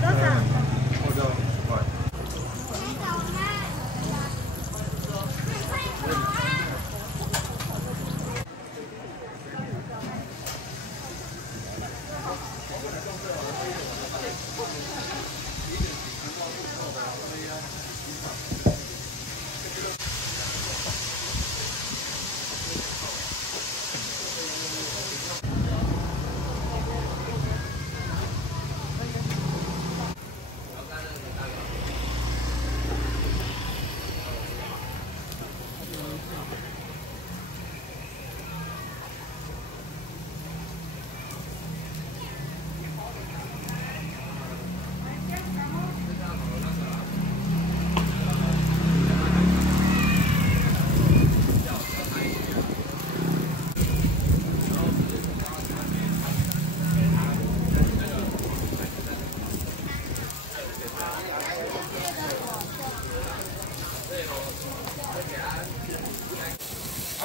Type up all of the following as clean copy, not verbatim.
多少？我这10块。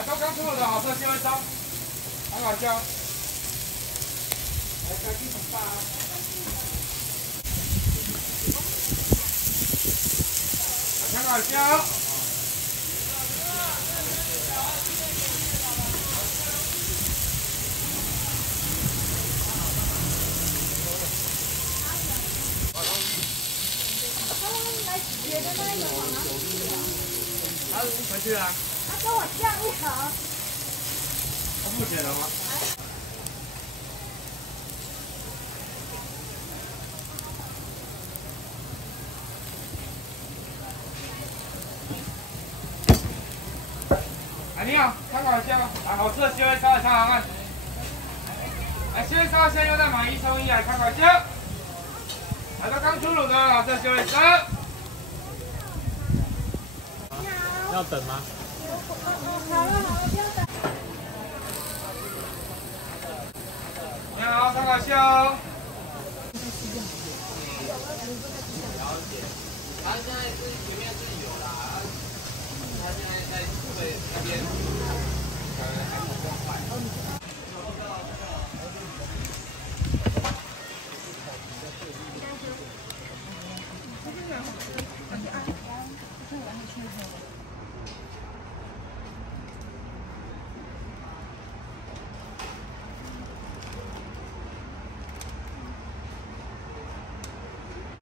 都刚出炉的好吃鲜味烧，很好笑。来，开机很大啊！很好笑。来别的那一个吗？他回去啊。他跟我降一盒。他付钱了吗？哎，你好，参考一下，来，好吃的鲜味烧来尝尝看。来，鲜味烧现在又在买1送1，来参考一下。来，这刚出炉的好吃的鲜味烧。你好。要等吗？好了，不要等。你好，参考一下哦。了解，他现在是前面是有啦，他现在在那边。